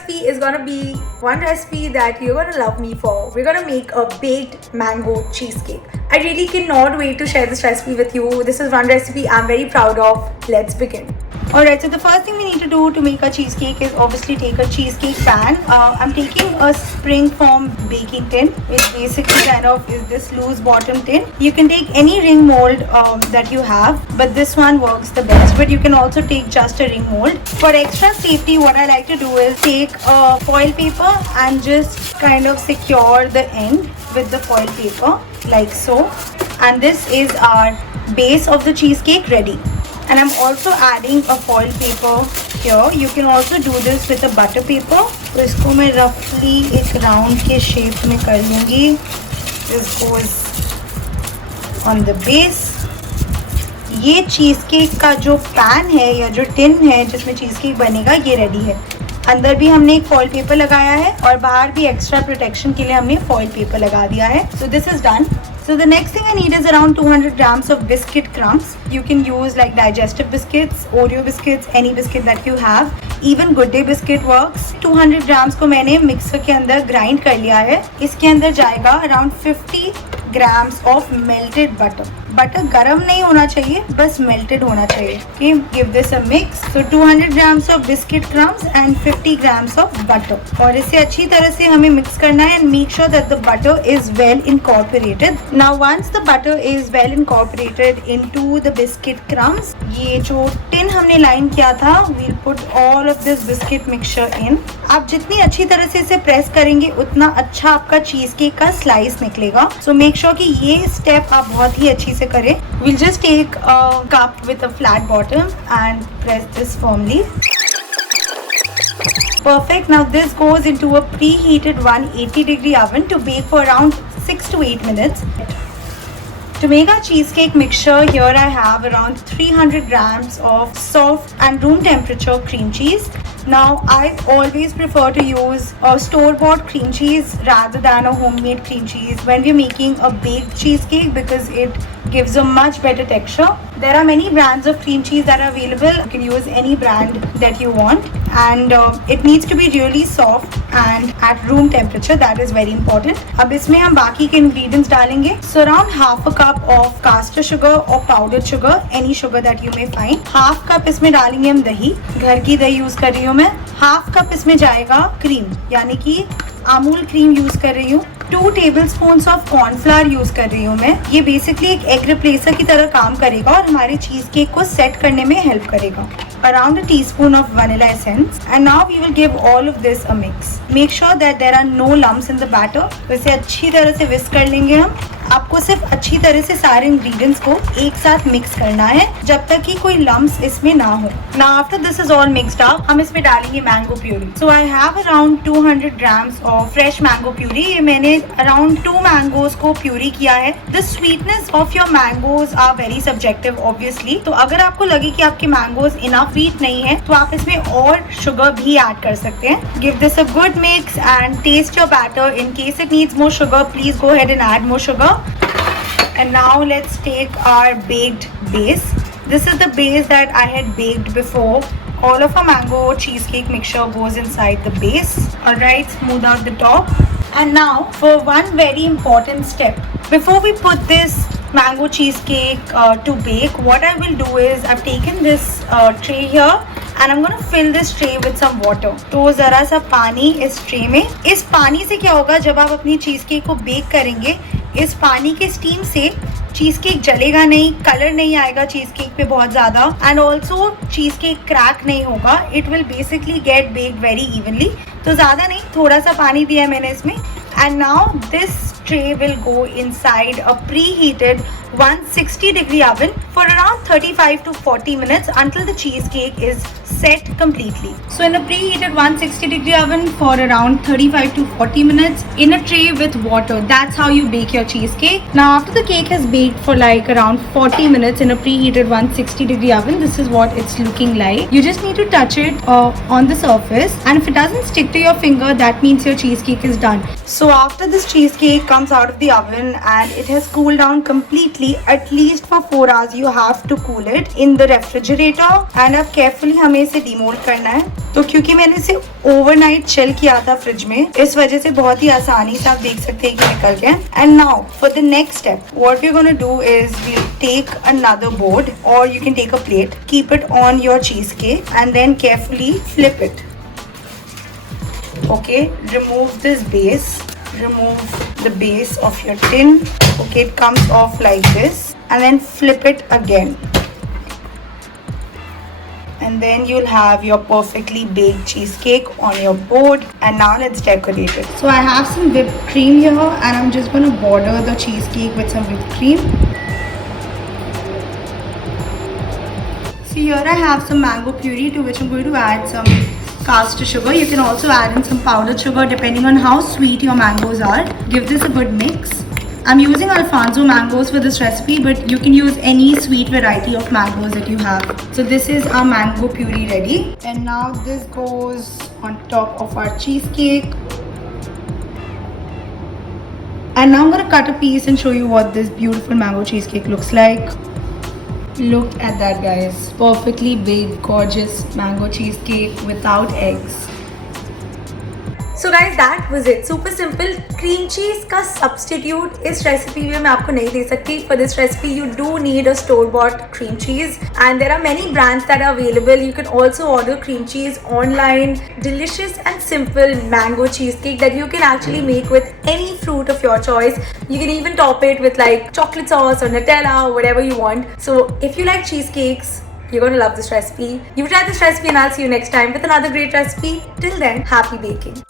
recipe is gonna be one recipe that you're gonna love me for. We're gonna make a baked mango cheesecake. I really cannot wait to share this recipe with you. This is one recipe I'm very proud of. Let's begin. Alright, so the first thing we need to do to make a cheesecake is obviously take a cheesecake pan. I'm taking a spring form baking tin, which basically kind of is this loose bottom tin. You can take any ring mold that you have, but this one works the best. But you can also take just a ring mold. For extra safety, what I like to do is take a foil paper and just kind of secure the end with the foil paper like so. And this is our base of the cheesecake ready. And I'm also adding a foil paper here. You can also do this with a butter paper. तो इसको मैं roughly एक round के shape में कर लूँगी. This goes on the base. ये cheesecake का जो pan है या जो tin है जिसमें cheesecake बनेगा ये ready है. अंदर भी हमने एक foil paper लगाया है और बाहर भी extra protection के लिए हमने foil paper लगा दिया है. So this is done. So the next thing I need is around 200 grams of biscuit crumbs. You can use like digestive biscuits, Oreo biscuits, any biscuit that you have. Even Good Day biscuit works. 200 grams को मैंने mixer के अंदर grind कर लिया है. इसके अंदर जाएगा around 50 grams of melted butter. Butter गरम नहीं होना चाहिए, बस melted होना चाहिए. Okay, give this a mix. So 200 grams of biscuit crumbs and 50 grams of butter. और इसे अच्छी तरह से हमें mix करना है and make sure that the butter is well incorporated. Now once the butter is well incorporated into the biscuit crumbs, ये जो tin हमने line किया था, we'll put all of this biscuit mixture in. आप जितनी अच्छी तरह से इसे प्रेस करेंगे उतना अच्छा आपका चीज केक का स्लाइस निकलेगा. सो मेक श्योर कि ये स्टेप आप बहुत ही अच्छी से करें. We'll just take a cup with a flat bottom and press this firmly. Perfect. Now this goes into a preheated 180-degree oven to bake for around 6 to 8 minutes. To make our cheesecake mixture, here I have around 300 grams of soft and room temperature cream cheese. Now I always prefer to use a store-bought cream cheese rather than a homemade cream cheese when we're making a baked cheesecake because it gives a much better texture. There are many brands of cream cheese that are available. You can use any brand that you want, and it needs to be really soft and at room temperature. That is very important. अब इसमें हम बाकी के ingredients डालेंगे. So around half a cup of caster sugar or powdered sugar, any sugar that you may find. Half cup इसमें डालेंगे हम दही. घर की दही यूज कर रही हूँ मैं. हाफ कप इसमें जाएगा क्रीम, यानी कि अमूल क्रीम यूज कर रही हूँ. 2 tablespoons ऑफ कॉर्नफ्लावर यूज कर रही हूँ मैं. ये बेसिकली एक एग रिप्लेसर की तरह काम करेगा और हमारे चीज केक को सेट करने में हेल्प करेगा. Around a teaspoon of vanilla essence, and now we will give all of this a mix. Make sure that there are no lumps in the batter. तो इसे अच्छी तरह से whisk कर लेंगे हम. आपको सिर्फ अच्छी तरह से सारे ingredients को एक साथ mix करना है जब तक कि कोई lumps इसमें ना हो. Now after this is all mixed up, हम इसमें डालेंगे mango puree. So I have around 200 grams of fresh mango puree. ये मैंने around 2 mangoes को puree किया है. The sweetness of your mangoes are very subjective obviously. तो अगर आपको लगे कि आपके mangoes enough sweet नहीं है तो आप इसमें और sugar भी add कर सकते हैं. Give this a good mix and taste your batter. In case it needs more sugar, please go ahead and add more sugar. And now let's take our baked base. This is the base that I had baked before. All of our mango cheesecake mixture goes inside the base. Alright, smooth out the top. And now for one very important step. Before we put this mango cheesecake to bake, what I will do is I've taken this tray here and I'm gonna fill this tray with some water. तो ज़रा सा पानी इस tray में. इस पानी से क्या होगा, जब आप अपनी चीज़ केक को बेक करेंगे, इस पानी के स्टीम से चीज़ केक जलेगा नहीं, कलर नहीं आएगा चीज़ केक पे बहुत ज़्यादा, and also cheese cake crack नहीं होगा. It will basically gate baked very evenly. तो ज़्यादा नहीं, थोड़ा सा पानी दिया है मैंने इसमें. And now this tray will go inside a preheated 160-degree oven for around 35 to 40 minutes until the cheesecake is set completely. So in a preheated 160-degree oven for around 35 to 40 minutes in a tray with water. That's how you bake your cheesecake. Now after the cake has baked for like around 40 minutes in a preheated 160-degree oven, this is what it's looking like. You just need to touch it on the surface, and if it doesn't stick to your finger, that means your cheesecake is done. So after this cheesecake comes out of the oven and it has cooled down completely, at least for 4 hours you have to cool it in the refrigerator and अब carefully हमें इसे demold करना है। तो क्योंकि मैंने इसे overnight chill किया था फ्रिज में, इस वजह से बहुत ही आसानी से आप देख सकते हैं कि निकल गया। And now for the next step what we are gonna do is we take another board or you can take a plate, keep it on your cheesecake and then carefully flip it. Okay, remove this base, remove the base of your tin. Okay, it comes off like this and then flip it again. And then you'll have your perfectly baked cheesecake on your board. And now let's decorate it. So I have some whipped cream here and I'm just going to border the cheesecake with some whipped cream. So here I have some mango puree to which I'm going to add some caster sugar. You can also add in some powdered sugar depending on how sweet your mangoes are. Give this a good mix. I'm using Alfonso mangoes for this recipe, but you can use any sweet variety of mangoes that you have. So this is our mango puree ready. And now this goes on top of our cheesecake. And now I'm going to cut a piece and show you what this beautiful mango cheesecake looks like. Look at that, guys. Perfectly baked, gorgeous mango cheesecake without eggs. So guys, that was it. Super simple. Cream cheese का substitute इस recipe में मैं आपको नहीं दे सकती. For this recipe, you do need a store-bought cream cheese, and there are many brands that are available. You can also order cream cheese online. Delicious and simple mango cheesecake that you can actually make with any fruit of your choice. You can even top it with like chocolate sauce or Nutella or whatever you want. So if you like cheesecakes, you're going to love this recipe. You try this recipe and I'll see you next time with another great recipe. Till then, happy baking.